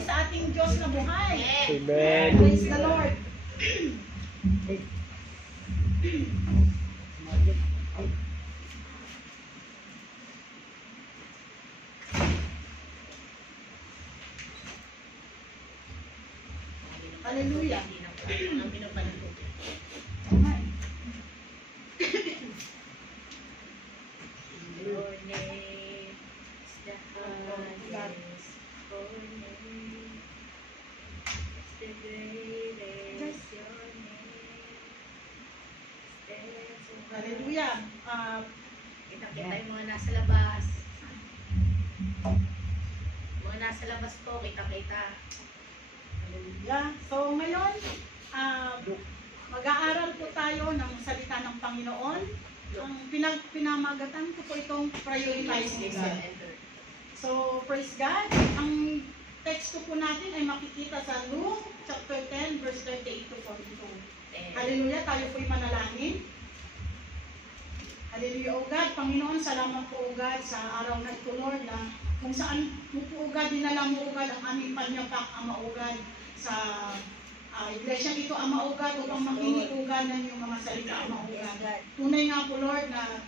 papuri sa ating Diyos na buhay. Amen. Praise the Lord. Hallelujah. Hallelujah. Kita-kita yung mga nasa labas. Mga nasa labas po, kita-kita. Hallelujah. So ngayon, mag-aaral po tayo ng salita ng Panginoon. Ang pinamagatan ko po itong prioritizing God. So praise God. Ang teksto po natin ay makikita sa Luke chapter 10 verse 38 to 42. Hallelujah. Tayo po'y manalangin. Hallelujah, O God. Panginoon, salamat po, O God, sa araw na ito, Lord, na kung saan mo po, O God, dinala mo, O God, ang aming panyapak, Ama, O God, sa iglesia ito, Ama, O God, upang makinig, O God, ng iyong mga salita, Ama, O God. Tunay nga po, Lord, na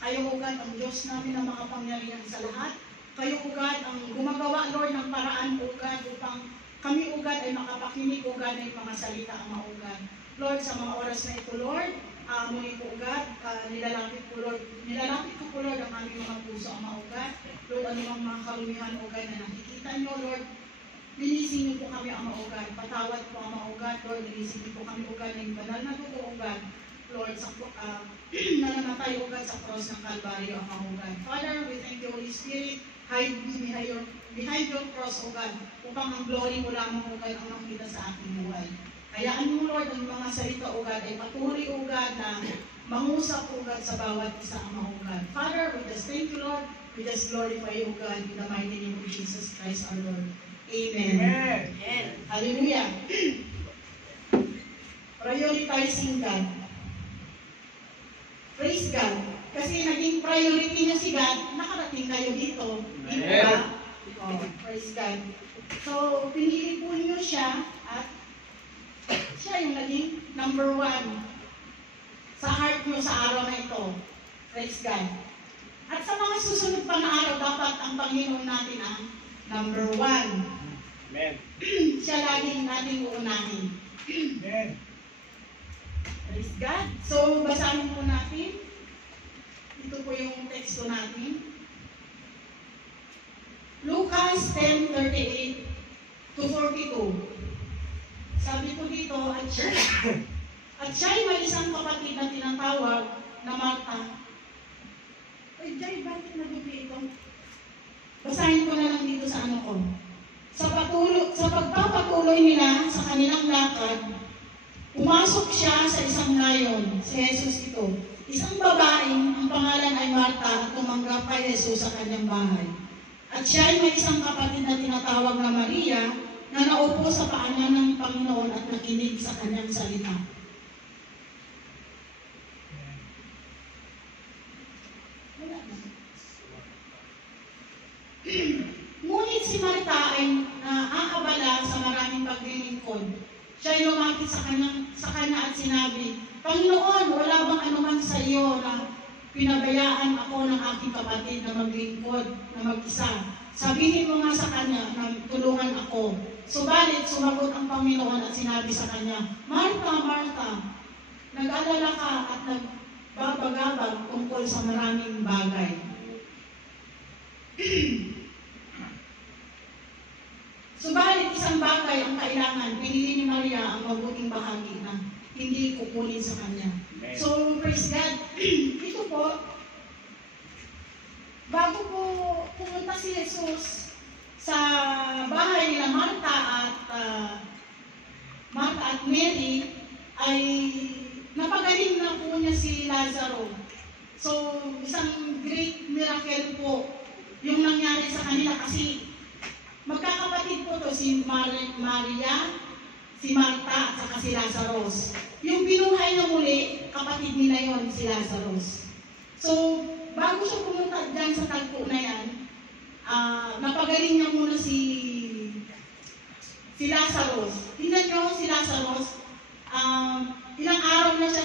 kayo, O God, ang Diyos namin na makapangyarihan sa lahat. Kayo, O God, ang gumagawa, Lord, ng paraan, O God, upang kami, O God, ay makapakinig, O God, ng mga salita, Ama, O God. Lord, sa mga oras na ito, Lord, muli po, God, nilalapit ko po, Lord, ang aming mga puso, Ama, O God. Lord, anumang mga kalumihan, O God, na nakikita nyo, Lord, linisin niyo po kami, Ama, O God. Patawad po, Ama, O God. Lord, linisin niyo po kami, O God, ng banal na dugo, O God. Lord, nanamatay, O God, sa cross ng Calvario, Ama, O God. Father, we thank you, Holy Spirit. Hide me behind your cross, O God, upang ang glory mo lamang, O God, ang makita sa aking buhay. Hayaan mo, Lord, ang mga salita, O God, ay patuloy, O God, na mangusap, O God, sa bawat isa, Ama, O God. Father, we just thank you, Lord. We just glorify you, O God, in the mighty name of Jesus Christ, our Lord. Amen. Amen. Hallelujah. Prioritizing God. Praise God. Kasi naging priority niya si God, nakarating kayo dito. Di ba? Oh, praise God. So, pinili po niyo siya at siya yung naging number 1 sa heart nyo sa araw na ito. Praise God. At sa mga susunod pa na araw, dapat ang Panginoon natin ang number 1. Amen. Siya laging nating uunahin. Amen. Praise God. So, basahin po natin. Ito po yung teksto natin. Lucas 10:38 to 42. Sabi po dito, at siya'y may isang kapatid na tinatawag na Marta. Ay, Jay, bakit nagbibi ito? Basahin ko na lang dito sa ano ko. Sa pagpapatuloy nila sa kanilang lakad, pumasok siya sa isang nayon, si Jesus ito. Isang babaeng, ang pangalan ay Marta, at tumanggap kay Jesus sa kanyang bahay. At siya ay may isang kapatid na tinatawag na Maria, na naupo sa paanan ng Panginoon at nakinig sa kanyang salita. Ngunit si Marta ay naaabala sa maraming paglilingkod. Siya ay lumapit sa kanya at sinabi, Panginoon, wala bang anuman sa iyo na pinabayaan ako ng aking kapatid na maglingkod na mag-isa? Sabihin mo nga sa kanya na tulungan ako. Subalit, sumagot ang Panginoon at sinabi sa kanya, Marta, Marta, nag-alala ka at nagbabagabag tungkol sa maraming bagay. Subalit, isang bagay ang kailangan, pinili ni Maria ang mabuting bahagi na hindi kukunin sa kanya. Amen. So, praise God. Ito po, bago po pumunta si Jesus sa bahay nila Marta at Mary, ay napagaling na po niya si Lazaro. So, isang great miracle po yung nangyari sa kanila kasi magkakapatid po to si Maria, si Marta at saka si Lazarus. Yung binuhay na muli, kapatid nila yon si Lazarus. So, bago siya pumunta dyan sa tagpo na yan, napagaling niya muna si si Lazarus. Tingnan nyo si Lazarus, ilang araw na siya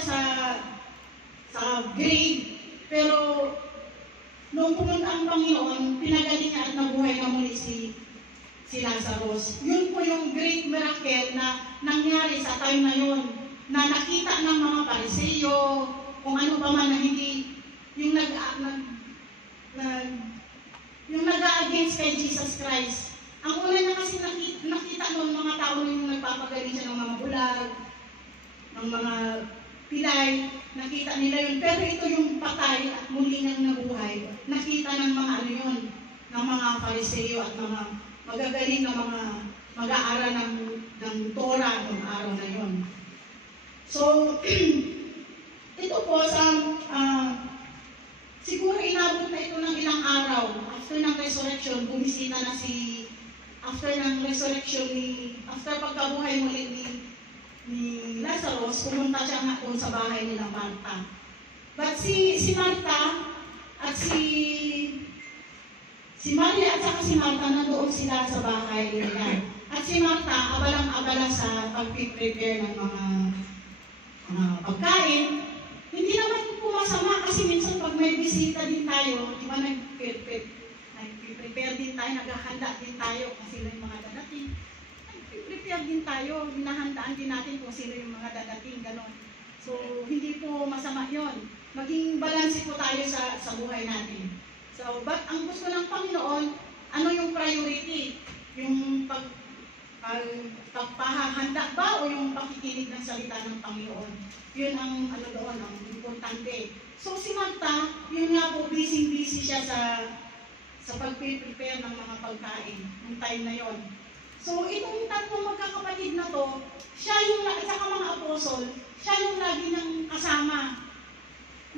sa grave, pero noong pumunta ang Panginoon, pinagaling niya at nabuhay na muli si Lazarus. Yun po yung great miracle na nangyari sa time na yun, na nakita ng mga Pariseo, kung ano pa man na hindi, yung nag-against kay Jesus Christ. Ang una niya kasi nakita noon mga tao yung nagpapagaling siya ng mga bulag, ng mga pilay, nakita nila yun. Pero ito yung patay at muli niyang nabuhay, nakita ng mga ano yun, ng mga Pariseo at mga magagaling na mga mag-aaral ng Torah ng araw na yun. So, ito po siguro inabot na ito ng ilang araw. After ng resurrection, bumisita na after pagkabuhay muli ni Lazarus, pumunta siya nga doon sa bahay nila Marta. But si Marta at si Maria at saka si Marta nandoon sila sa bahay nila. At si Marta, abalang-abala sa pag-prepare ng mga pagkain. Hindi naman po masama kasi minsan pag may bisita din tayo, di ba nag-prepare din tayo, naghahanda din tayo kung sino yung mga dadating. Nag-prepare din tayo, hinahandaan din natin kung sino yung mga dadating, gano'n. So, hindi po masama yon. Maging balanse po tayo sa buhay natin. So, but ang gusto ng Panginoon, ano yung priority? Yung pagpahahanda ba o yung pakikinig ng salita ng Panginoon? Yun ang doon, ang importante. So si Marta, yun nga po, busy siya sa pag-prepare ng mga pagkain ng time na yon. So itong tatlong magkakapatid na to, siya yung, at saka mga apostol, siya yung lagi niyang kasama.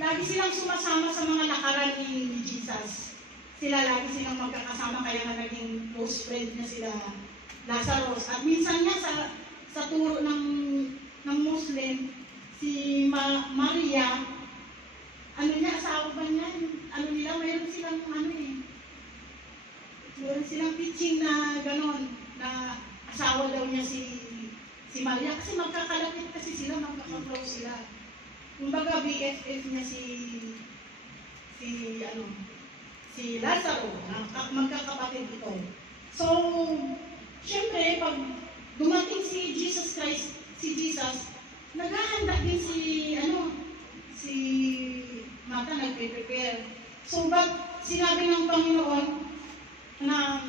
Lagi silang sumasama sa mga lakaran ni Jesus. Sila lagi silang magkakasama, kaya nga naging close friend na sila Lazarus. At minsan nga sa turo ng Muslim, si Maria, asawa ba niya? Mayroon silang teaching na gano'n, na asawa daw niya si Maria. Kasi magkakalapit kasi sila, magkakaklose sila. Kumbaga BFF niya si Lazaro, magkakapatid ito. So, syempre, pag dumating si Jesus, naghahanda din si Marta, nagpe-prepare. So, but sinabi ng Panginoon na,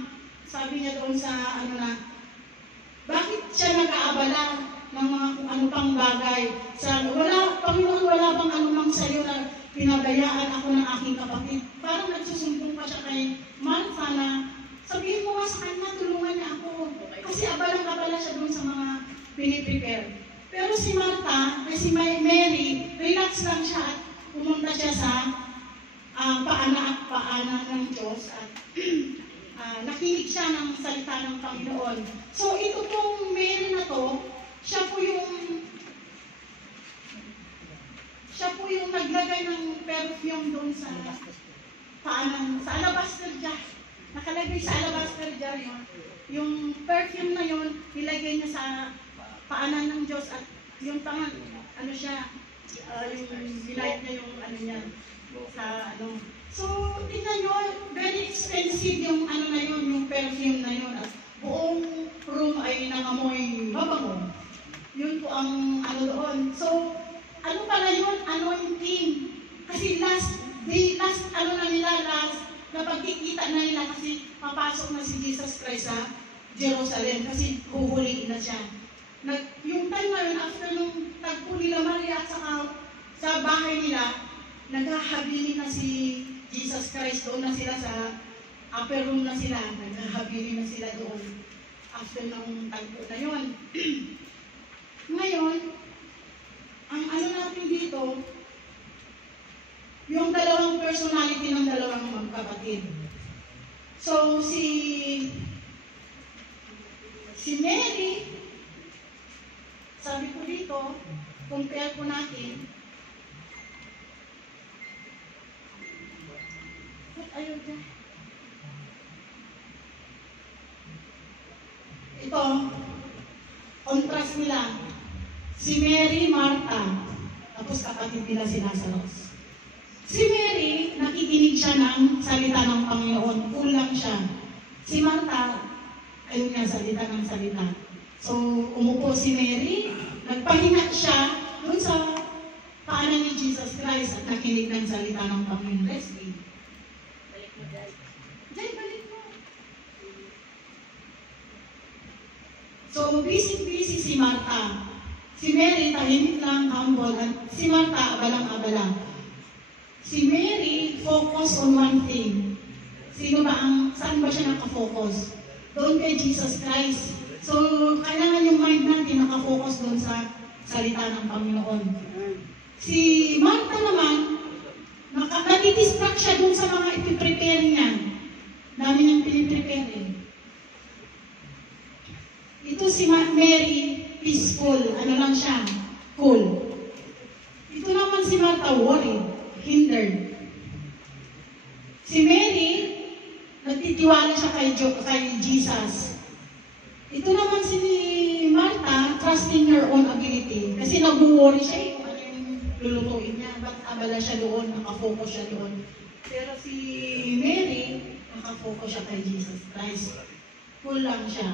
sabi niya doon sa bakit siya nag-aabala ng mga kung ano pang bagay? Panginoon, wala bang anumang sa'yo na pinabayaan ako ng aking kapatid? Parang nagsusumbong pa siya kay Martha na, sabihin mo nga sa kanya, tulungan niya ako. Kasi abalang-abala siya doon sa mga piniprepare. Pero si Martha, si Mary, relax lang siya at pumunta siya sa paana ng Diyos at nakinig siya ng salita ng Panginoon. So ito pong Mary na to, siya po yung naglagay ng perfume doon sa alabaster jar. Nakalagay sa alabaster jar yun. Yung perfume na yun, nilagay niya sa paanan ng Diyos at yung yung nilight niya yung niya sa So, tingnan nyo, very expensive yung yung perfume na yun. At buong room ay nangamoy mabango. Yun po ang doon. So, pala yun? Anointing. Kasi last na pagkikita na nila kasi papasok na si Jesus Christ sa Jerusalem kasi huhuliin na siya. Yung time na yun, after nung tagpo nila Maria at saka sa bahay nila, naghahabilin na si Jesus Christ, doon na sila sa upper room na sila, naghahabilin na sila doon after nung tagpo na yun. Ngayon, ang natin dito, yung dalawang personality ng dalawang magkapatid. So, si Mary, sabi ko dito, compare ko natin, ayaw dyan. Ito, Contrast nila. Si Mary, Martha, tapos kapatid nila si Lazarus. Si Mary, nakikinig siya ng salita ng Panginoon. Kulang siya. Si Martha, ayun nga, salita ng salita. So, umupo si Mary, nagpahinga siya dun sa paanan ni Jesus Christ at nakinig ng salita ng Panginoon. Let's read. Balik mo dahil. Jay, balik mo. So, busy si Martha. Si Mary, tahimik lang, humble. At si Martha, abalang-abala. Si Mary, focus on one thing. Saan ba siya nakafocus? Doon kay Jesus Christ. So, kailangan yung mind natin nakafocus doon sa salita ng Panginoon. Si Martha naman, nadidistract siya doon sa mga ipiprepare niya. Dami niyang piniprepare eh. Ito si Mary, peaceful, ano lang siya, cool. Ito naman si Martha, worried, hindered. Si Mary, nagtitiwala siya kay Jesus. Ito naman si Martha, trusting her own ability. Kasi nag-worry siya eh, kung ano yung lulutuin niya. Ba't abala siya doon, nakafocus siya doon. Pero si Mary, nakafocus siya kay Jesus Christ. Cool lang siya.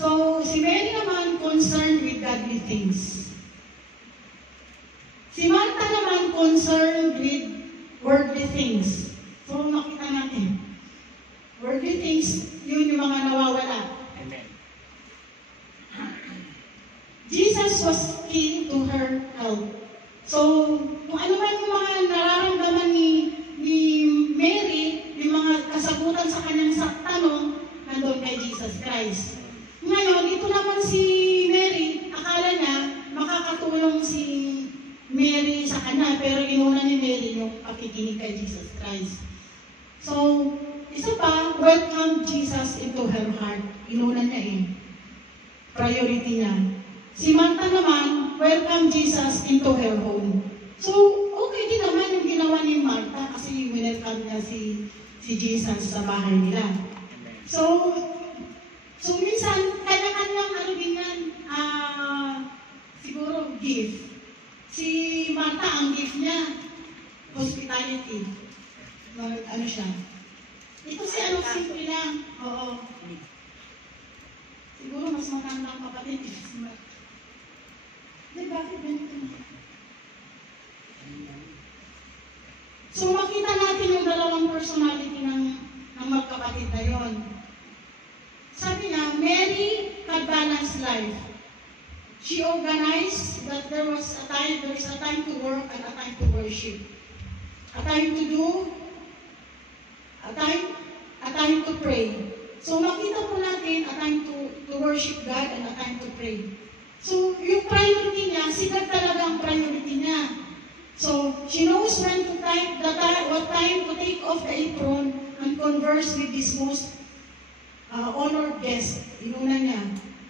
So, si Mary naman concerned with godly things. Si Martha naman concerned with worldly things. So, makita natin. Worldly things, yun yung mga nawawala. Amen. Jesus was key to her health. So, kung ano man yung mga nararamdaman ni Mary, yung mga kasagutan sa kanyang tanong, nandun kay Jesus Christ. Ngayon, ito naman si Mary, akala niya makakatulong si Mary sa kanya, pero inuna ni Mary yung pakikinig kay Jesus Christ. So, isa pa, welcome Jesus into her heart. Inuna niya eh. Priority niya. Si Martha naman, welcome Jesus into her home. So, okay din naman yung ginawa ni Martha kasi welcome niya si Jesus sa bahay nila. So minsan, kanya-kanyang ano din yan, siguro gift. Si Martha, ang gift niya, hospitality. Ano siya? Ito si ano, simple lang. Oo. Siguro mas matanda ang kapatid. Bakit ganito na? So makita natin yung dalawang personality ng magkapatid na yon. Sabi niya, Mary had balanced life. She organized that there's a time to work and a time to worship. A time to do, a time to pray. So makita po natin a time to worship God and a time to pray. So yung priority niya, si God talaga ang priority niya. So she knows when to what time to take off the apron and converse with this most honored guest. Inuna niya.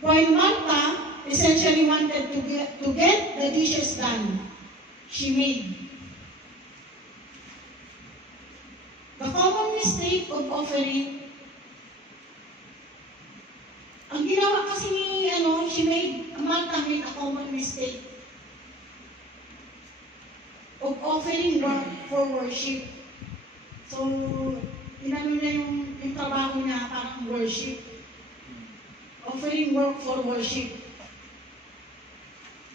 While Martha essentially wanted to get the dishes done, she made. The common mistake of offering, ang ginawa kasi Martha made a common mistake of offering work for worship. So, inano niya yung trabaho niya parang worship. Offering work for worship.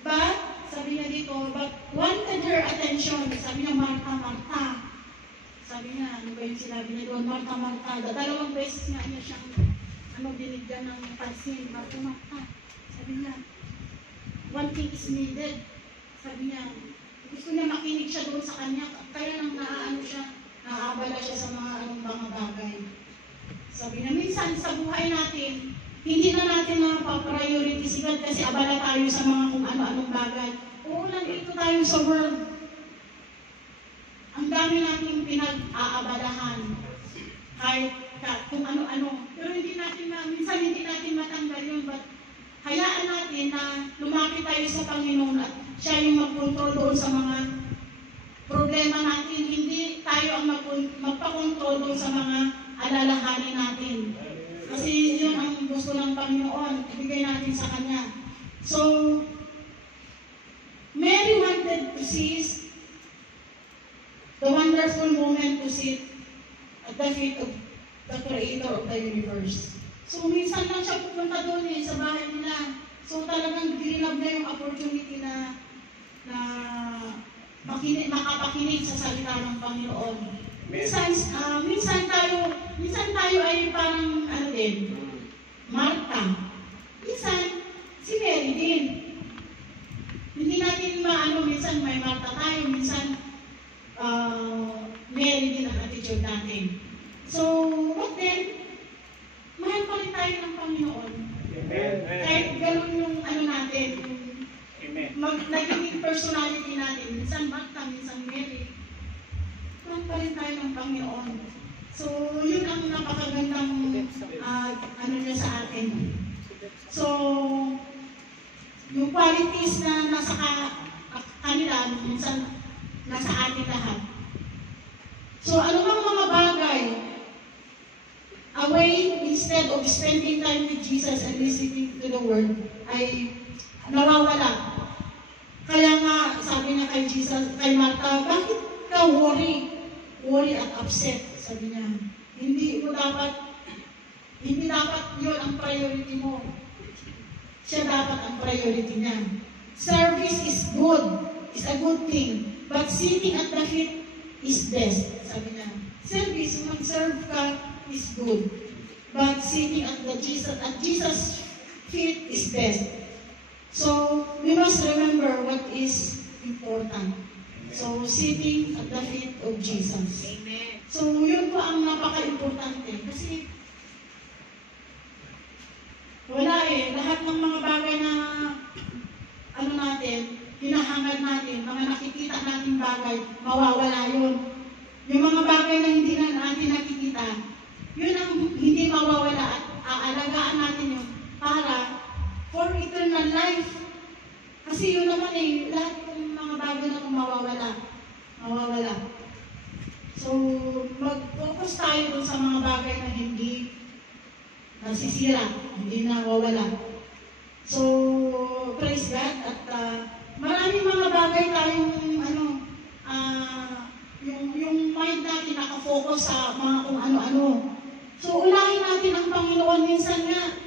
But, sabi niya dito, but wanted her attention. Sabi niya, Martha, Martha. Sabi niya, ano ba yung sinabi niya doon? Martha, Martha. Dalawang beses nga niya siyang binigyan ng pansin. Martha, Martha. Sabi niya, one thing is needed. Sabi niya, gusto niya makinig siya doon sa kanya. Kaya nang naaabala siya sa mga bagay. Sabi niya, minsan sa buhay natin, hindi na natin na-priority si God kasi abala tayo sa mga kung ano-anong bagay. Oo, nandito tayo sa world. Ang dami nating pinag-aabalahan. Kahit kung ano-ano. Pero minsan hindi natin matanggal yun. But hayaan natin na lumapit tayo sa Panginoon at siya yung magkontrol doon sa mga problema natin. Hindi tayo ang magpakontrol doon sa mga alalahanin natin. Kasi yun ang gusto ng Panginoon, ibigay natin sa Kanya. So, Mary wanted to seize the wonderful moment to sit at the feet of the Creator of the universe. So, minsan lang siya pupunta doon sa bahay nila. So, talagang ginilab na yung opportunity na makapakinig sa salita ng Panginoon. Minsan tayo ay parang Martha. Minsan, si Mary din. Hindi natin minsan may Martha tayo, minsan Mary din ang attitude natin. So, but then, mahal pa rin tayo ng Panginoon. Amen. Kahit ganun yung natin, Amen. naging personality natin. Minsan Martha, minsan Mary. Mahal pa rin tayo ng Panginoon. So, yun ang napakagandang niya sa atin. So, yung qualities na nasa kanila, minsan nasa atin lahat. So, ano bang mga bagay away instead of spending time with Jesus and listening to the Word ay nawawala. Kaya nga, sabi niya kay Jesus, kay Martha, bakit ka worry at upset? Sabi niya, hindi dapat yun ang priority mo. Siya dapat ang priority niya. Service is good, is a good thing, but sitting at the feet is best. Sabi niya, service, mag-serve ka is good, but sitting at Jesus' feet is best. So, we must remember what is important. So, sitting at the feet of Jesus. Amen. So, yun po ang napaka-importante. Kasi, wala lahat ng mga bagay na, hinahangad natin, mga nakikita nating bagay, mawawala yun. Yung mga bagay na hindi na natin nakikita, yun ang hindi mawawala at aalagaan natin yun para for eternal life. Kasi yun naman lahat ng mga bagay na mawawala. So, mag-focus tayo dun sa mga bagay na hindi nasisira, hindi nawawala. So, praise God. At maraming mga bagay tayong yung mind natin nakafocus sa mga kung ano-ano. So, ulahin natin ang Panginoon. Minsan nga,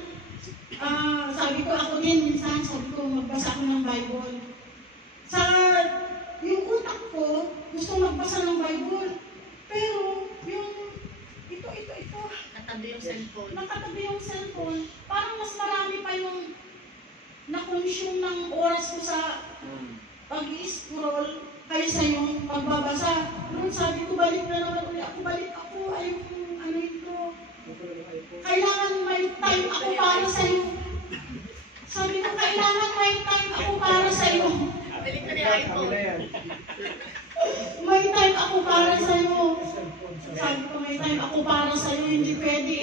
sabi ko magbasa ako ng Bible. Yung utak ko, gusto magbasa ng Bible. Pero, ito. Nakatabi yung cellphone. Parang mas marami pa yung na-consume ng oras ko sa pag-i-scroll kaysa yung pagbabasa. Noon sabi ko, balik ako. Ayun ito. Kailangan may time ako para sa'yo. Sabi ko, kailangan may time ako para sa'yo. Balik ko na yung iPhone. May time ako para sa'yo. Sabi ko, may time ako para sa'yo. Hindi pwede.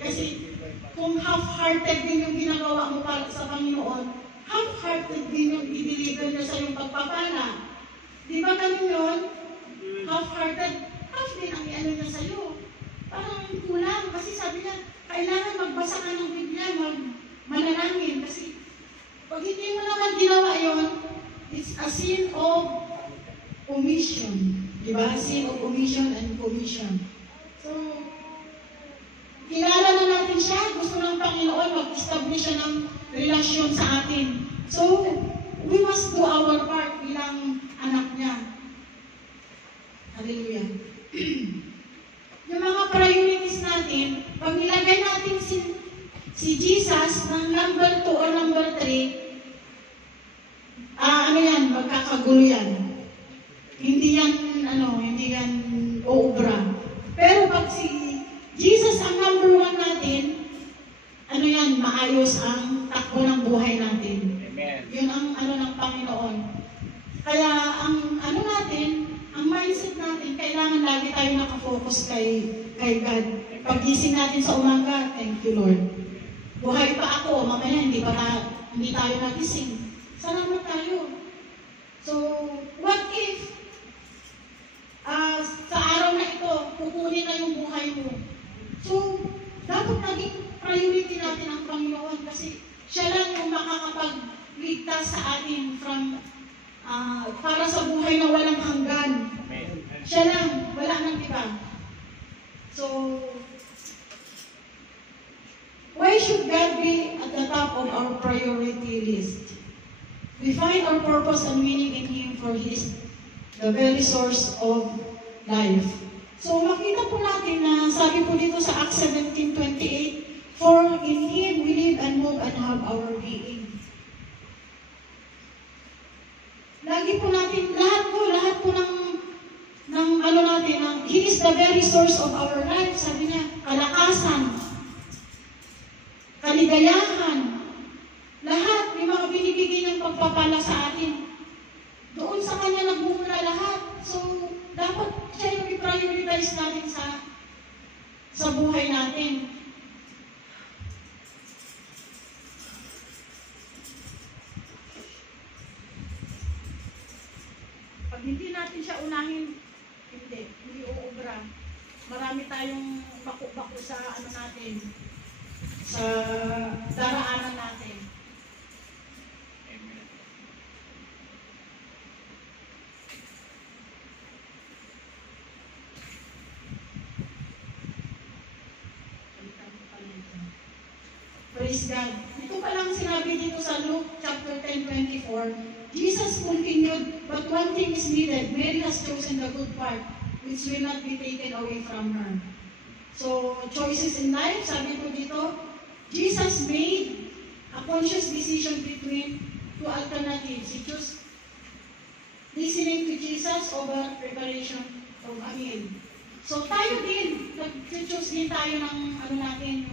Kasi kung half-hearted din yung ginagawa mo para sa Panginoon, half-hearted din yung i-deliver niya sa iyong pagpapala. Di ba ganun yun? Half-hearted, half din ang i-ano niya sa iyo. Parang kulang. Kasi sabi niya, kailangan magbasa ka ng Biblia, manalangin. Kasi pag hindi mo naman ginawa yun, it's a sin of omission. Di ba? Sin of omission and commission. So, kilala na natin siya. Gusto ng Panginoon mag-establish siya ng relasyon sa atin. So, we must do our part bilang anak niya. Hallelujah. Yung mga priorities natin, pag nilagay natin si Jesus ng number 2 or number 3, magkakagulo yan. Hindi yan uubra. Pero pag si Jesus ang number 1 natin, maayos ang takbo ng buhay natin. Amen. Yun ang ng Panginoon. Kaya ang ang mindset natin, kailangan lagi tayo nakafocus kay God. Pag-gising natin sa umaga, thank you Lord. Buhay pa ako, mamaya hindi tayo nagising. Salamat tayo. So, what if sa araw na ito, kukunin na yung buhay mo? So, dapat naging priority natin ang Panginoon kasi siya lang yung makakapagligtas sa atin from para sa buhay na walang hanggan. Amen. Siya lang, wala nang iba. So, why should God be at the top of our priority list? We find our purpose and meaning in Him for His the very source of life. So, makita po natin na sabi po dito sa Acts 17:28, for in Him we live and move and have our being. Lagi po natin, lahat po ng ano natin, He is the very source of our life. Sabi niya, kalakasan, kaligayahan, lahat, may mga binibigay niyang pagpapala sa atin. Doon sa Kanya nagmumula lahat. So, dapat siya yung i-prioritize natin sa buhay natin. Pag hindi natin siya unahin, hindi uubra. Marami tayong bako-bako sa ano natin, sa daraanan natin. Amen. Praise God. Ito pa lang sinabi dito sa Luke chapter 10:24. Jesus continued, but one thing is needed. Mary has chosen the good part, which will not be taken away from her. So, choices in life, sabi ko dito, Jesus made a conscious decision between two alternatives. He chose listening to Jesus over preparation of a meal. So, tayo din, nag-choose din tayo ng ano natin,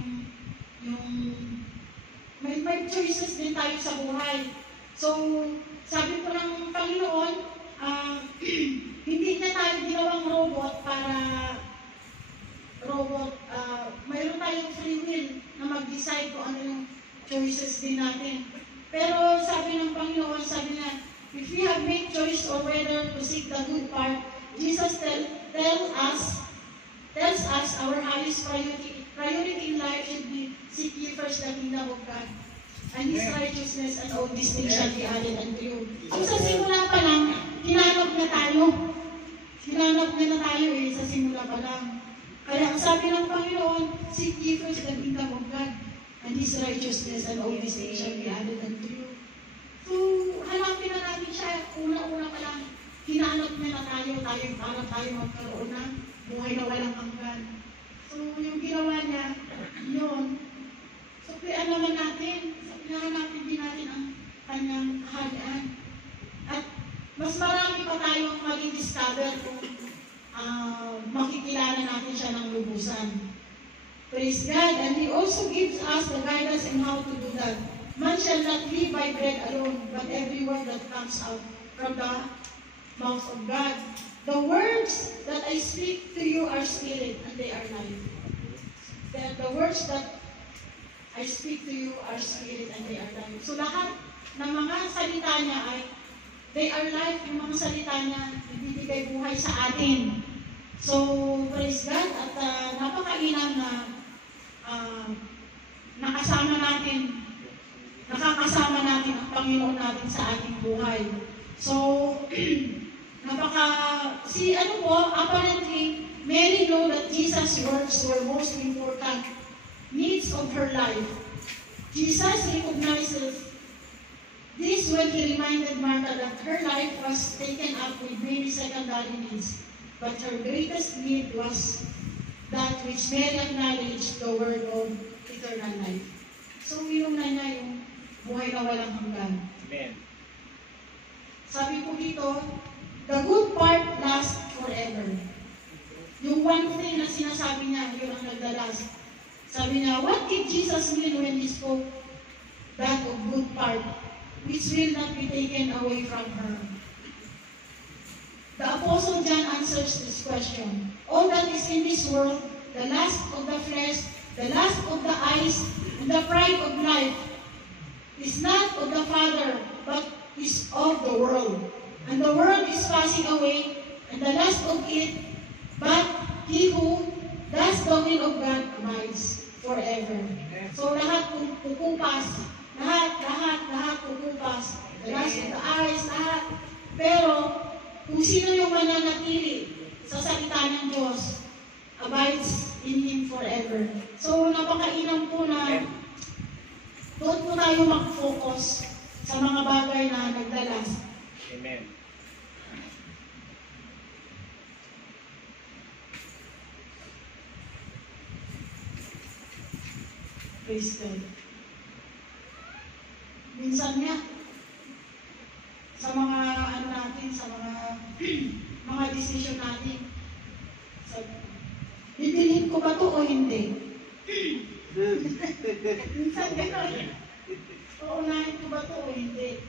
may choices din tayo sa buhay. So, sabi ko ng Panginoon, hindi niya tayo ginawang robot para mayroon tayong free will na mag-decide kung ano yung choices din natin. Pero sabi ng Panginoon, sabi niya, if we have made choice or whether to seek the good part, Jesus tells us our highest priority in life should be seek ye first the kingdom of God and His righteousness, and all these things shall be added unto you. So sa simula pa lang, hinanap na tayo. Hinanap niya na tayo sa simula pa lang. Kaya ang sabi ng Panginoon, seek ye first the kingdom of God and His righteousness, and all these things shall be added unto you. So, hanapin na natin siya. Una-una pa lang, hinanap niya na tayo para tayo magkaroon ng buhay na walang hanggan. So, yung ginawa niya, yun. So, kaya naman natin, hinahanapin din natin ang kanyang kaharian. At mas marami pa tayong mag-discover kung makikilala natin siya ng lubusan. Praise God. And He also gives us the guidance in how to do that. Man shall not live by bread alone, but every word that comes out from the mouth of God. The words that I speak to you are spirit, and they are life. The words that I speak to you are spirit, and they are life. So lahat ng mga salita niya they are life. Yung mga salita niya, ibibigay buhay sa atin. So, praise God. At napakainam na nakakasama natin ang Panginoon natin sa ating buhay. So, apparently, Mary knew that Jesus' words were most important needs of her life. Jesus recognizes this when He reminded Martha that her life was taken up with many secondary needs, but her greatest need was that which Mary acknowledged, the word of eternal life. So, inom na niya yung buhay na walang hanggan. Amen. Sabi po dito, the good part lasts forever. Yung one thing na sinasabi niya, yun ang nagdalas. Sabi niya, what did Jesus mean when He spoke that of good part, which will not be taken away from her? The Apostle John answers this question. All that is in this world, the lust of the flesh, the lust of the eyes, and the pride of life, is not of the Father, but is of the world. And the world is passing away, and the lust of it, but he who does the will of God abides forever. So lahat kukupas, lahat kukupas. The lust of the eyes, lahat. Pero kung sino yung mananatili sa salita ng Diyos, abides in Him forever. So napakainam po na doon po tayo mag-focus sa mga bagay na nagdalas. Amen. Praise God. Minsan nga, sa mga ano natin, sa mga mga decision natin, bibilhin ko ba to o hindi? Minsan gano'n. Uunahin ko ba to o hindi?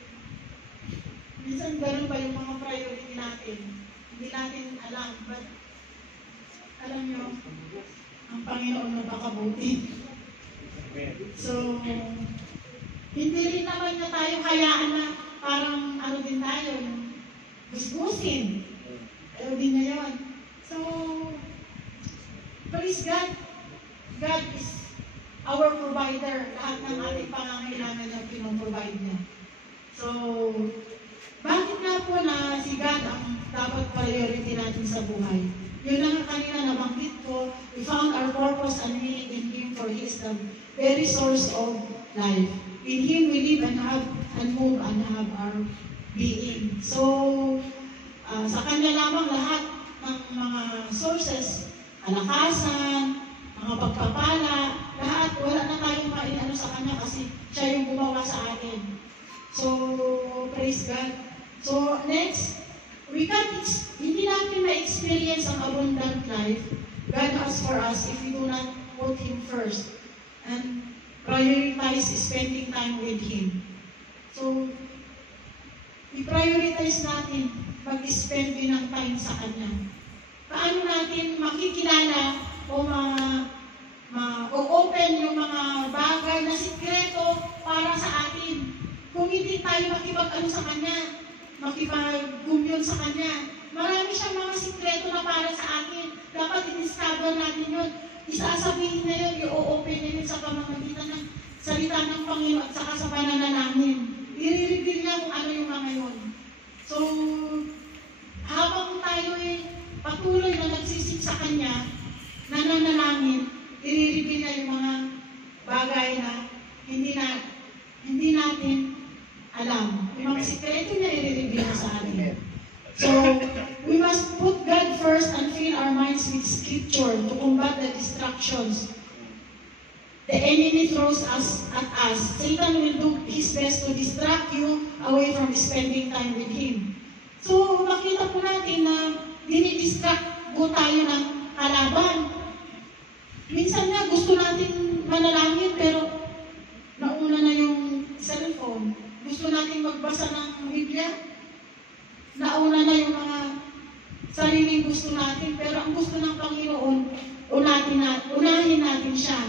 Minsan gano'n ba yung mga priority natin? Hindi natin alam. But, alam nyo, ang Panginoon napakabuti. So, hindi rin naman na tayo hayaan na parang ano din tayo, yung gusgusin. Ayaw din na yun. So, praise God. God is our provider. Lahat ng ating pangangailangan niya, pinoprovide niya. So, bakit nga po na si God ang dapat priority natin sa buhay? Yun lang ang kanina nabanggit ko. We found our purpose and meaning in Him, for He is the very source of life. In Him we live and have and move and have our being. So, sa Kanya lamang lahat ng mga sources, kalakasan, mga pagpapala, lahat, wala na tayong maiano sa Kanya kasi Siya yung gumawa sa atin. So, praise God. So, next, hindi natin ma-experience ang abundant life God has for us if we do not put Him first and prioritize spending time with Him. So, i-prioritize natin mag-spend din ng time sa Kanya. Paano natin makikilala o ma-open yung mga bagay na sikreto para sa atin? Kung hindi tayo makipag-ano sa Kanya, makipag-gumyon sa Kanya, marami siyang mga sikreto na para sa atin. Dapat i-discover natin yun. Isasabihin na yun, i-open na yun sa pamamagitan ng salita ng Panginoon at saka sa pananalangin. I-reveal niya kung ano yung mga yun. So, habang tayo patuloy na nagsisik sa Kanya, nananalangin, i-reveal niya yung mga bagay na hindi natin alam. Yung mga sikreto niya, i-reveal sa atin. So, we must put God first and fill our minds with Scripture to combat the distractions the enemy throws at us. Satan will do his best to distract you away from spending time with Him. So, makita po natin na dinidistract po tayo ng kalaban. Minsan nga gusto natin manalangin pero nauna na yung cellphone. Gusto natin magbasa ng Biblia. Nauna na yung mga sariling gusto natin, pero ang gusto ng Panginoon, unahin natin siya.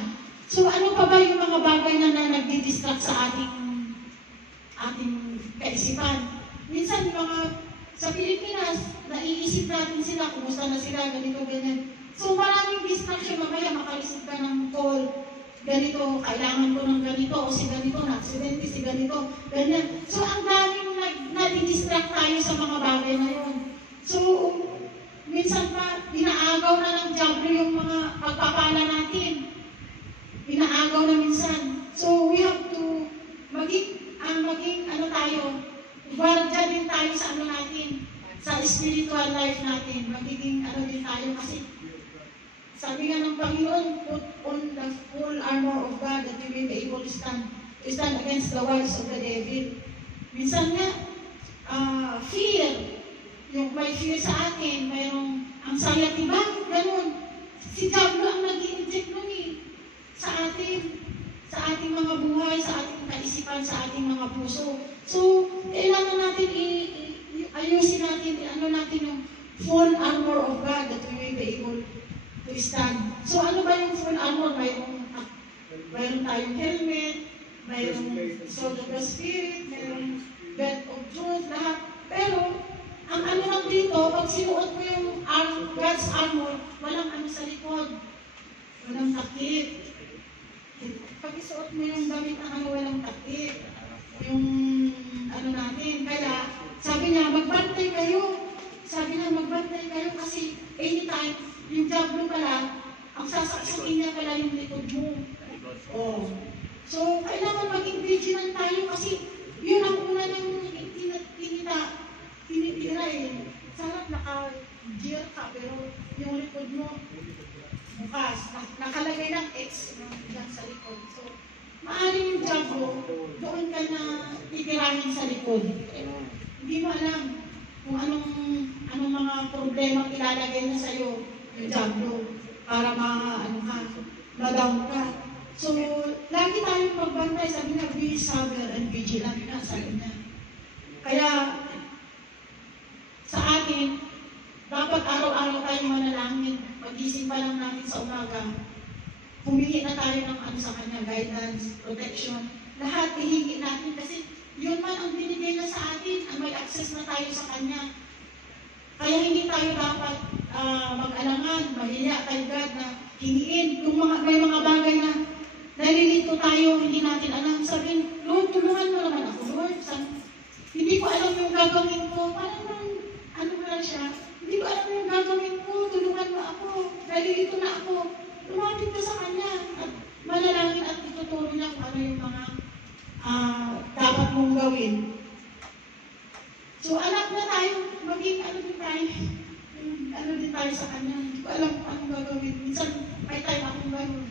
So ano pa ba yung mga bagay na nagdi-distract sa ating kaisipan? Minsan sa Pilipinas, naiisip natin sila, kumusta na sila, ganito, ganyan. So maraming distraction, mamaya makaisip ka ng call, ganito, kailangan ko ng ganito, o si ganito, na-accidente, si ganito, ganyan. So ang daming nadidistract tayo sa mga bagay na yun. So, minsan pa, inaagaw na ng diablo yung mga pagpapala natin. Inaagaw na minsan. So, we have to maging guardia din tayo sa natin, sa spiritual life natin. Magiging din tayo kasi sabi nga ng Panginoon, put on the full armor of God that you may be able to stand against the wiles of the devil. Minsan nga, fear, yung may fear sa atin, mayroong anxiety, bakit ganun? Si Diablo ang nag-i-inject nun sa ating mga buhay, sa ating kaisipan, sa ating mga puso. So, kailangan natin ayusin natin, natin yung full armor of God that we may be able to stand. So, ano ba yung full armor? Mayroon tayong helmet, mayroong sword of the Spirit, mayroong belt of truth, lahat. Pero, ang lang dito, pag sinuot mo yung God's armor, walang sa likod. Walang takip. Pag isuot mo yung damit na walang takip, yung ano natin, kaya sabi niya, magbantay kayo. Sabi niya, magbantay kayo kasi anytime, yung jablo pala, ang sasaksakin niya pala yung likod mo. Oh. So, kailangan maging vigilant tayo kasi yun ang una ng tinitira eh. Sarap naka-gear ka, pero yung likod mo, bukas, nakalagay ng X dyan sa likod. So, maaaring yung jablo, doon ka na titirahin sa likod. Hindi mo alam kung anong mga problema ilalagay na sa'yo yung jablo para ma-down ka. So, lagi tayong magbantay, sabi niya, be sober and vigilant na, sabi niya. Kaya, sa atin, dapat araw-araw tayong manalangin. Magising pa lang natin sa umaga, humingi na tayo ng sa kanya, guidance, protection. Lahat ihingi natin kasi yun man ang binigay na sa atin, ang may access na tayo sa kanya. Kaya hindi tayo dapat mag-alangan, mahiya kay God na hingiin. Kung may mga bagay na nalilito tayo, hindi natin alam. Sabihin, Lord, tulungan mo naman ako, Lord. Hindi ko alam yung gagawin ko. Parang ano ba siya? Hindi ko alam yung gagawin ko. Tulungan mo ako. Nalilito na ako. Lumapit ka sa kanya. At manalangin at ituturo niya kung ano yung mga dapat mong gawin. So, alam na tayo. Maging ano din tayo sa kanya. Hindi ko alam kung anong gagawin. Minsan, may time akong gano'n.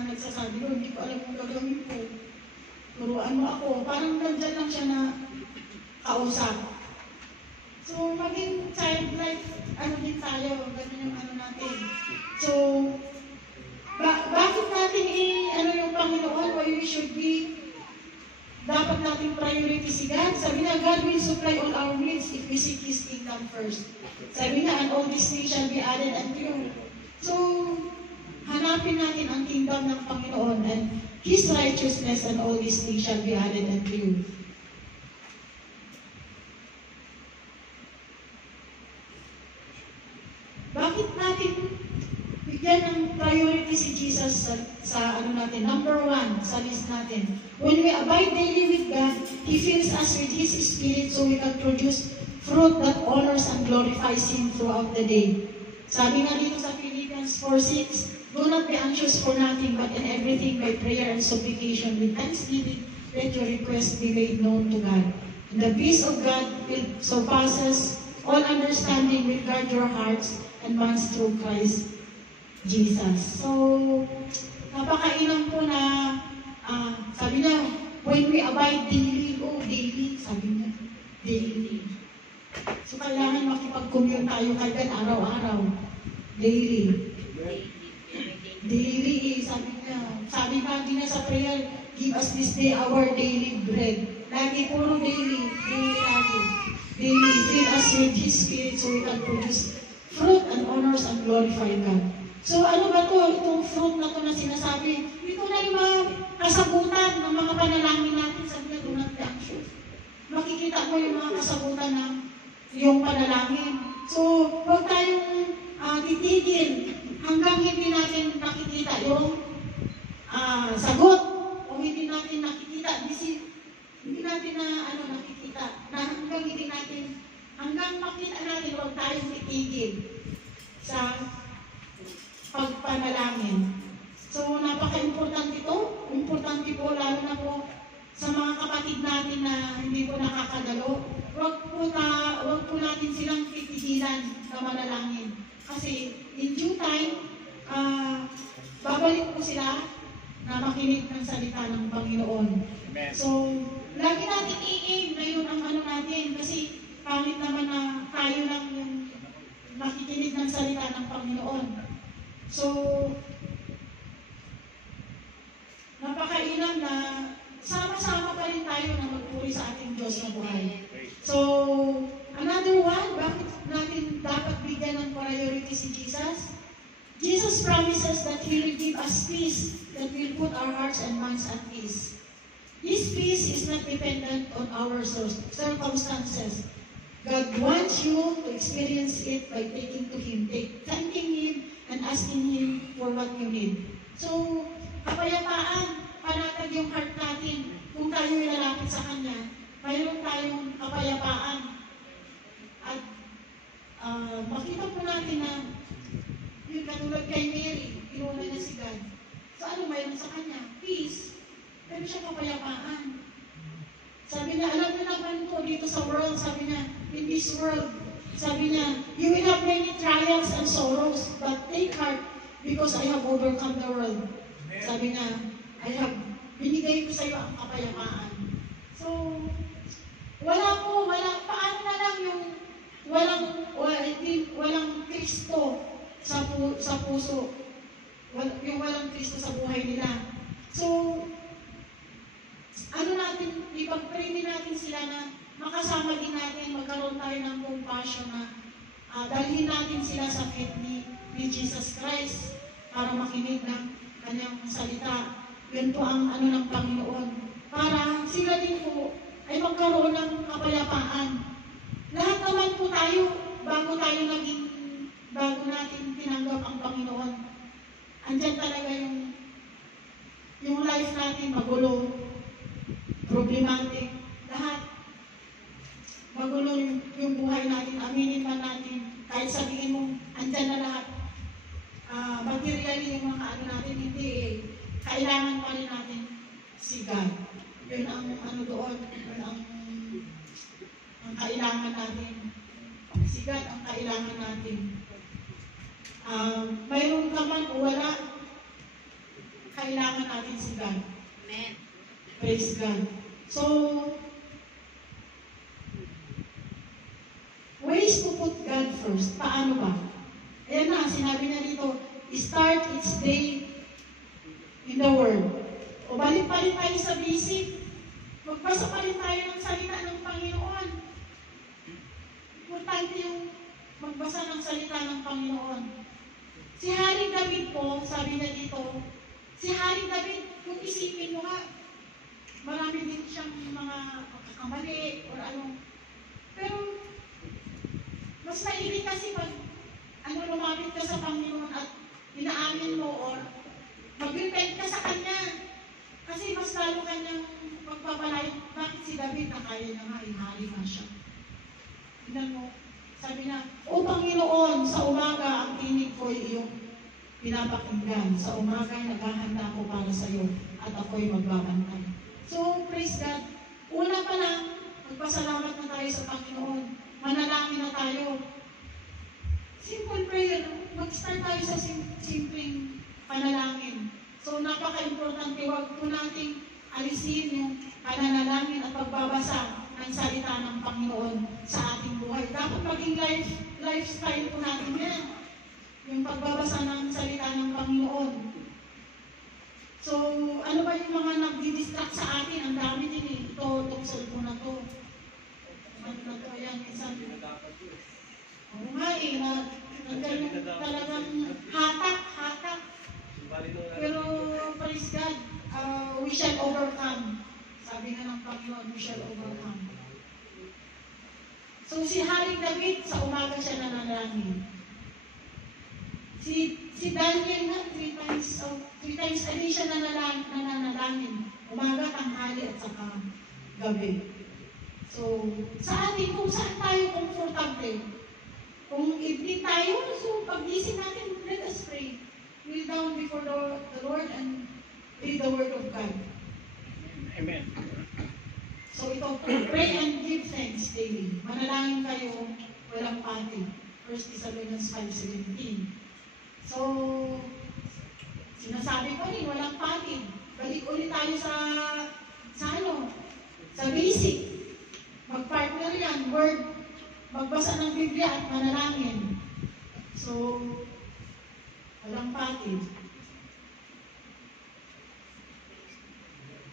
Nagsasabi ko, hindi ko alam kung gagawin ko. Turuan mo ako. Parang nandyan lang siya na kausap. So, maging childlike, din tayo. Ganun yung natin. So, bakit natin yung Panginoon, why we should be, dapat natin priority si God. Sabi na, God will supply all our needs if we seek His kingdom first. Sabi na, and all these things shall be added unto you. So, hanapin natin ang kingdom ng Panginoon and His righteousness and all these things shall be added unto you. Bakit natin bigyan ng priority si Jesus sa natin? Number 1, sa list natin. When we abide daily with God, He fills us with His Spirit so we can produce fruit that honors and glorifies Him throughout the day. Sabi nga dito sa Philippians 4:6, do not be anxious for nothing, but in everything by prayer and supplication with thanksgiving, let your request be made known to God. And the peace of God will surpasses all understanding will guard your hearts and minds through Christ Jesus. So, napakailang po na, sabi niya, when we abide daily, daily, sabi niya, daily. So, kailangan makipag-commune tayo kay God araw-araw. Daily. Daily, sabi nga din sa prayer, give us this day our daily bread. Lagi, puro daily lagi. Daily, fill us with His Spirit so we can produce fruit and honors and glorify God. So ano ba to? Itong fruit na to na sinasabi, ito na yung mga kasagutan ng mga panalangin natin. Sabi nga, do not be anxious. Makikita mo yung mga kasagutan ng yung panalangin. So, huwag tayong titigil hanggang hindi natin nakikita yung sagot o hindi natin nakikita, hindi natin nakikita na hanggang makita natin, huwag tayong titigil sa pagpanalangin. So, napaka-importante ito. Importante po, lalo na po sa mga kapatid natin na hindi po nakakadalo. Huwag po natin silang titigilan na manalangin. Kasi in due time, babalik po sila na makinig ng salita ng Panginoon. Amen. So, lagi natin i-aim na yun ang natin kasi pangit naman na tayo lang yung makikinig ng salita ng Panginoon. So, napakailang na sama-sama pa rin tayo na magpuri sa ating Diyos na buhay. So, another one, bakit natin dapat bigyan ng priority si Jesus? Jesus promises that He will give us peace that will put our hearts and minds at peace. This peace is not dependent on our circumstances. God wants you to experience it by taking to Him, thanking Him, and asking Him for what you need. So, kapayapaan, panatag yung heart natin. Kung tayo ilalapit sa Kanya, mayroon tayong kapayapaan. At makita po natin na yung katulad kay Mary, inuna niya si God. So ano mayroon sa Kanya? Peace. Pero siya kapayapaan. Sabi niya, alam niyo naman po dito sa world, sabi niya, in this world, sabi niya, you will have many trials and sorrows, but take heart because I have overcome the world. Sabi niya, binigay ko sa iyo ang kapayapaan. So, paano na lang yung walang Kristo sa puso, yung walang Kristo sa buhay nila. So, ipag-pray din natin sila na makasama din natin, magkaroon tayo ng compassion na dalhin natin sila sa feet ni Jesus Christ para makinig ng Kanyang salita. Yan po ang ng Panginoon. Para sila din po ay magkaroon ng kapayapaan. Lahat naman po tayo, bago natin tinanggap ang Panginoon, andyan talaga yung life natin magulo, problematic, lahat. Magulo yung buhay natin, aminin man natin, kahit sabihin mo, andyan na lahat. Materially yung mga natin, hindi eh. Kailangan pa rin natin si God. Yun ang doon, yun ang kailangan natin. Si God ang kailangan natin. Mayroon ka man o wala, kailangan natin si God. Amen. Praise God. So, ways to put God first. Paano ba? Ayan na, sinabi niya dito, start each day in the Word. O balik pa rin tayo sa basic. Magbasa pa rin tayo ng salita ng Panginoon. Importante yung magbasa ng salita ng Panginoon. Si Haring David po, sabi niya dito, si Haring David, kung isipin mo nga, marami din siyang mga pagkakamali o ano. Pero, mas maigi kasi pag lumapit ka sa Panginoon at inaamin mo or mag-repent ka sa Kanya. Kasi mas lalo Kanyang pagpapalay. Bakit si David na kaya niya nga, ihari nga siya. Tignan mo, sabi na, O Panginoon, sa umaga ang tinig ko ay iyong pinapakinggan. Sa umaga ay naghahanda ako para sa iyo at ako'y magbabantay. So, praise God. Una pa lang, magpasalamat na tayo sa Panginoon. Manalangin na tayo. Simple prayer. Mag-start tayo sa simpleng panalangin. So, napaka-importante. Huwag po nating alisin yung pananalangin at pagbabasa ng salita ng Panginoon sa ating buhay. Dapat maging lifestyle po natin yan. Yung pagbabasa ng salita ng Panginoon. So, ano ba yung mga nagdi-distract sa atin? Ang dami din eh. Itong cellphone na to. Ano na to? Ayan, minsan. Oo nga eh. Talagang hatak. Pero, praise God, we shall overcome. Sabi nga ng Panginoon, we shall overcome. So, si Haring David, sa umaga siya nanalangin. Si Daniel na, 3 times a day siya nananalangin. Umaga, tanghali, at saka gabi. So, sa atin, kung saan tayo comfortable, kung evening tayo, so pag-gising natin, let us pray. Kneel down before the Lord and read the Word of God. Amen. So ito, pray and give thanks daily. Manalangin kayo, walang pati. 1 Thessalonians 5:17. So, sinasabi ko rin, walang pati. Balik ulit tayo sa basic. Mag-partner yan, word, magbasa ng Biblia at manalangin. So, walang pati.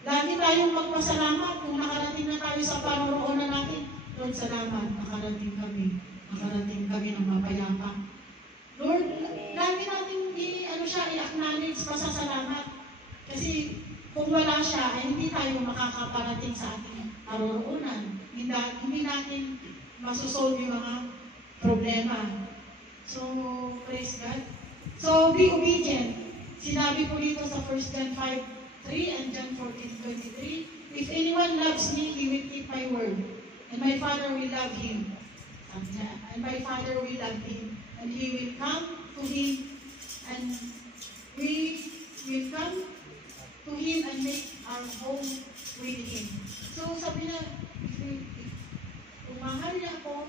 Lagi tayong magpasalamat kung nakarating na tayo sa paroroonan natin. Lord, salamat, nakarating kami ng mapayapa. Lord, lagi natin i-acknowledge, pasasalamat. Kasi kung wala siya, ay hindi tayo makakaparating sa ating paroroonan. Hindi natin masosolve yung mga problema. So, praise God. So, be obedient. sinabi po dito sa 1 John 5:3 and John 14:23, if anyone loves me, he will keep my word, and my Father will love him. And my Father will love him, and he will come to him, and we will come to him and make our home with him. So sabi na, kung mahal niya ako,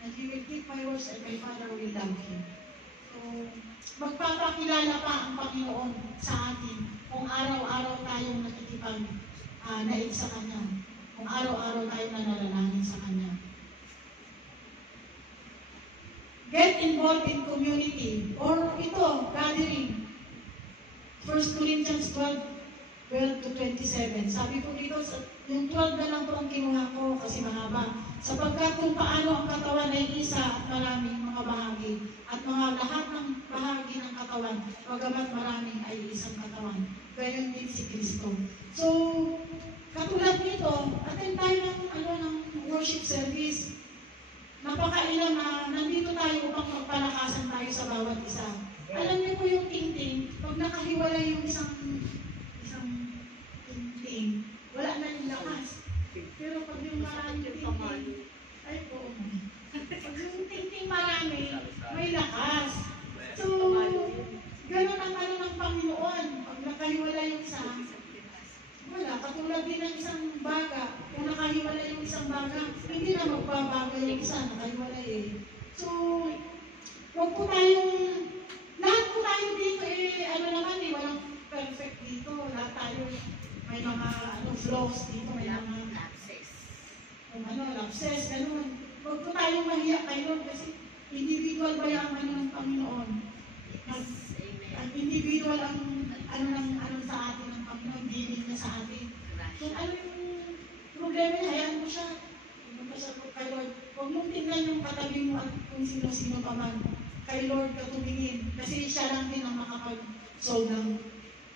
and he will keep my words, and my Father will love him. So, magpapakilala pa ang Panginoon sa atin kung araw-araw tayong nakikipag-naig sa Kanya, kung araw-araw tayong nananalangin sa Kanya. Get involved in community, or ito, gathering. 1 Corinthians 12:27. Sabi ko dito, yung 12 na lang po ang kinuha ko kasi mahaba. Sapagkat kung paano ang katawan ay isa at maraming mga bahagi, at mga lahat ng bahagi ng katawan, bagamat maraming ay isang katawan. Gayon din si Kristo. So, katulad nito, attend tayo ng worship service. Napakailan na nandito tayo upang magpalakasan tayo sa bawat isa. Alam niyo po yung tingting, pag nakahiwalay yung isang tingting, wala na yung lakas. Pero pag yung maraming tingting, ay po, pag yung tingting marami, may lakas. So, gano'n ang ano ng Panginoon. Pag nakahiwalay yung isa, wala. Katulad din ng isang baga. Kung nakahiwalay yung isang baga, hindi na magbabaga yung isa, nakahiwalay eh. So, huwag po tayong, lahat po tayo dito walang perfect dito. Lahat tayo, may mga flaws dito, may mga lapses, gano'n. Huwag po tayong mahiya kay Lord kasi individual ba yung ng Panginoon? Ang individual ang sa atin ng Panginoon, dealing niya sa atin. Kung ano yung problema niya, hayaan mo siya. Kay Lord, huwag mong tingnan yung katabi mo at kung sino-sino pa man. Kay Lord ka tumingin. Kasi siya lang din ang makapag-solve ng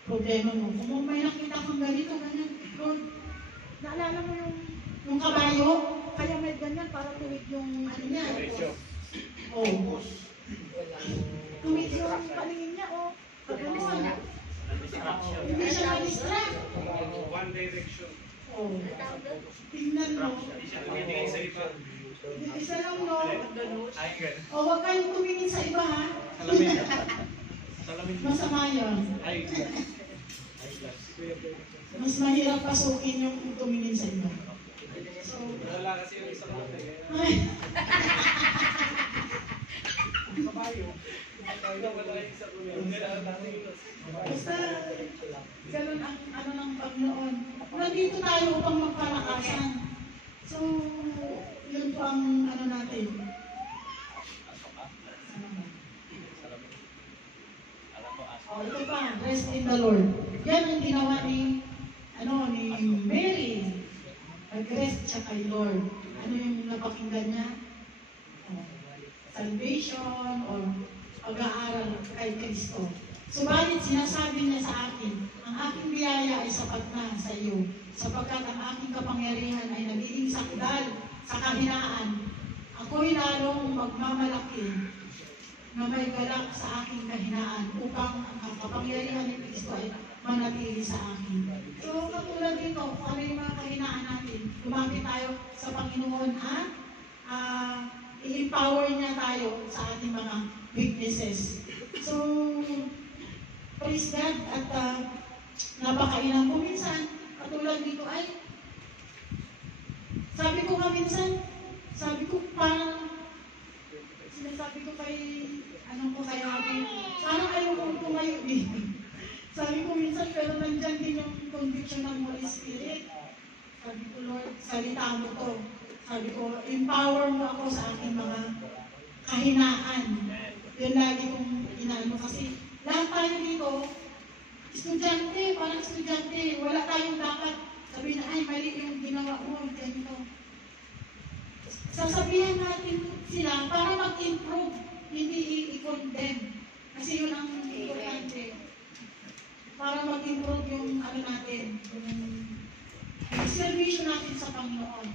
problema mo. Kung may nakita kang ganito, ganyan, Lord, naalala mo yung kabayo, kaya may ganyan para tuwid yung niya. Oh. Tuwid yung paningin niya, oh. Pagkanuan. Hindi siya ma-distract. One direction. Oh. Tingnan mo. Hindi siya tumingin sa iba. Isa lang, no? O, huwag kayong tumingin sa iba, ha? Salamin. Masama yun. Mas mahirap pasukin yung tumingin sa iba. So, Wala kasi yung isang mata eh. ay, Kabayo. Wala yung isang basta, ganun ang ng Panginoon. Nandito tayo upang magpalakasan. So, yun po ang natin. O, ito pa, rest in the Lord. Yan ang ginawa ni Mary. Nag-rest siya kay Lord. Ano yung napakinggan niya? Salvation or pag-aaral kay Kristo. Subalit sinasabi niya sa akin, ang aking biyaya ay sapat na sa iyo, sapagkat ang aking kapangyarihan ay nagiging sakdal sa kahinaan. Ako'y lalong magmamalaki na may galak sa aking kahinaan upang ang kapangyarihan ni Kristo ay manatili sa akin. So, katulad dito, kung ano yung mga kahinaan natin, lumapit tayo sa Panginoon at i-empower niya tayo sa ating mga weaknesses. So, praise God at napakailang ko minsan, katulad dito ay, sabi ko parang, sinasabi ko kay, parang ayaw kong tumayo dito. Sabi ko minsan, pero nandyan din yung conviction ng Holy Spirit. Sabi ko, Lord, salita mo to. Sabi ko, empower mo ako sa aking mga kahinaan. Yun lagi kong inaano kasi lahat tayo dito, estudyante, parang estudyante, wala tayong dapat sabihin na, ay, mali yung ginawa mo, ganito. Sasabihan natin sila para mag-improve, hindi i-condemn. Kasi yun ang importante. Para mag-improve yung natin, yung servisyo natin sa Panginoon.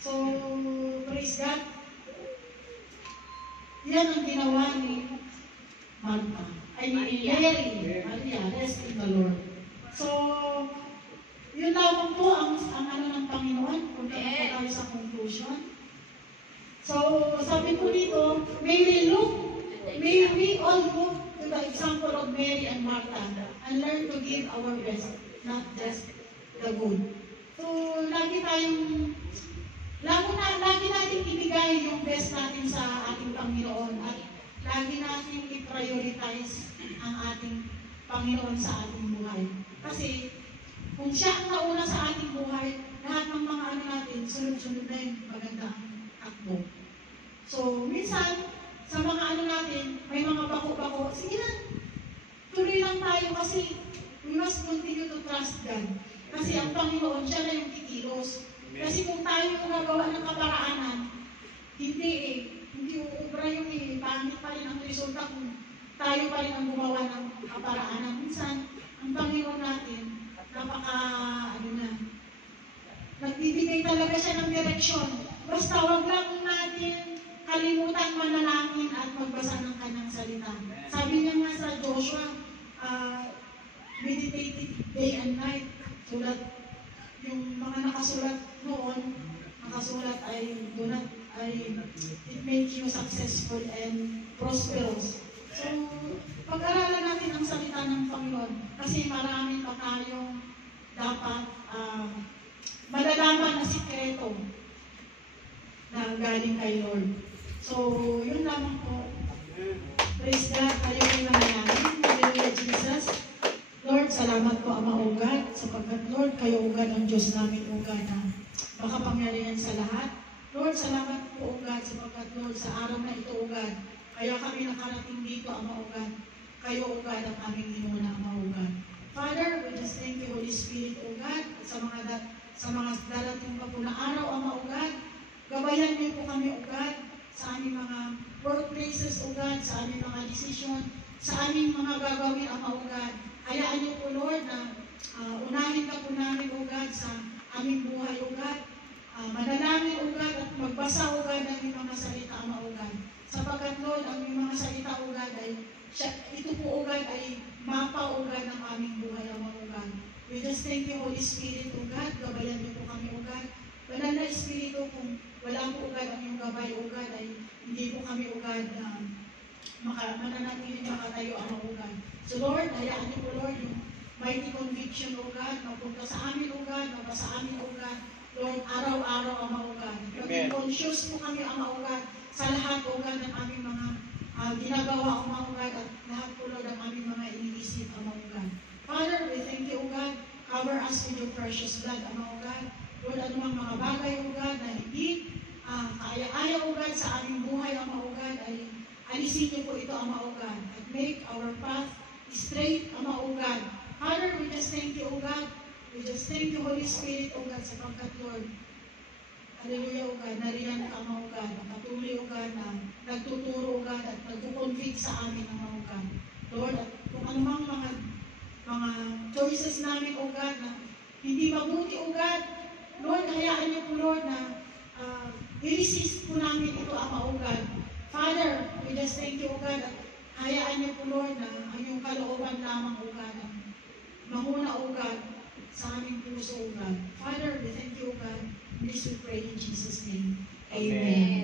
So, praise God. Yan ang ginawa ni Martha. I mean, Mary. Maria, rest in the Lord. So, yun lamang po ang ano ng Panginoon. Kung po tayo sa conclusion. So, sabi po dito, may we all look to the example of Mary and Martha and learn to give our best, not just the good. So, lagi natin ibigay yung best natin sa ating Panginoon at lagi natin i-prioritize ang ating Panginoon sa ating buhay. Kasi, kung siya ang nauna sa ating buhay, lahat ng mga ano natin, sunod-sunod na yung magandang takbo. So, minsan, sa mga ano natin, may mga bako-bako, sige na, tuloy lang tayo kasi we must continue to trust God. Kasi ang Panginoon, siya na yung kikilos. Kasi kung tayo yung nagawa ng kaparaanan, hindi uubra yung pangit pa rin ang resulta kung tayo pa rin ang gumawa ng kaparaanan. Minsan, ang Panginoon natin, nagbibigay talaga siya ng direksyon. Basta wag lang natin kalimutan manalangin at magbasa ng kanyang salita. Sabi niya nga sa Joshua, meditate day and night. Sulat, yung mga nakasulat noon, it makes you successful and prosperous. So, pag-aralan natin ang salita ng Panginoon kasi marami pa tayong dapat malalaman na sikreto na galing kay Lord. So, yun lamang po. Praise God, kayo yung nangyayari. Hallelujah, Jesus. Lord, salamat po, Ama o God, sapagkat Lord, kayo o God ang Diyos namin o God na makapangyarihan sa lahat. Lord, salamat po o God, sapagkat Lord, sa araw na ito o God, kaya kami nakarating dito, Ama o God. Kayo o God ang aming inuna, Ama o God. Father, we just thank you, Holy Spirit o God, sa mga darating pa po na araw, Ama o God. Gabayan niyo po kami o God, sa aming mga workplaces o God, sa aming mga decision, sa aming mga gagawin, Ama o God. Hayaan niyo po, Lord, na unahin ka po namin, O God, sa aming buhay, O God. Manalangin, O God, at magbasa, O God, ng mga salita, Ama, O God. Sapagkat, Lord, ang mga salita, O God, ito po, O God, ay mapa, O God, ng aming buhay, Ama, O God. We just thank you, Holy Spirit, O God. Gabayan niyo po kami, O God. Banal na Espiritu, kung wala po, O God, ang iyong gabay, O God, ay hindi po kami, O God, mananatiling makatayo, Ama, O God. So Lord, hayaan niyo po Lord yung mighty conviction, O God, mapunta sa amin, O God, mabasa amin, O God, Lord, araw-araw, Ama, O God. Maging conscious po kami, Ama, O God, sa lahat, O God, ng aming mga ginagawa, Ama, O God, at lahat po, Lord, ng aming mga iniisip, Ama, O God. Father, we thank you, O God, cover us with your precious blood, Ama, O God. Lord, anumang mga bagay, O God, na hindi kaaya-aya, O God, sa aming buhay, Ama, O God, ay alisin niyo po ito, Ama, O God, at make our path straight, Ama, O God. Father, we just thank you, O God. We just thank you, Holy Spirit, O God, sapagkat, Lord, hallelujah, O God, nariyan ka, Ama, O God, patuloy, O God, na nagtuturo, O God, at nagkukonvict sa amin, Ama, O God. Lord, at kung anumang mga choices namin, O God, na hindi mabuti, O God, Lord, hayaan niyo po, Lord, na i-resist po namin ito, Ama, O God. Father, we just thank you, O God, at hayaan niyo po, Lord, na ang iyong kalooban lamang, O God, mahuna, O God, sa aming puso, O God. Father, we thank you, O God. Please we pray in Jesus' name. Amen.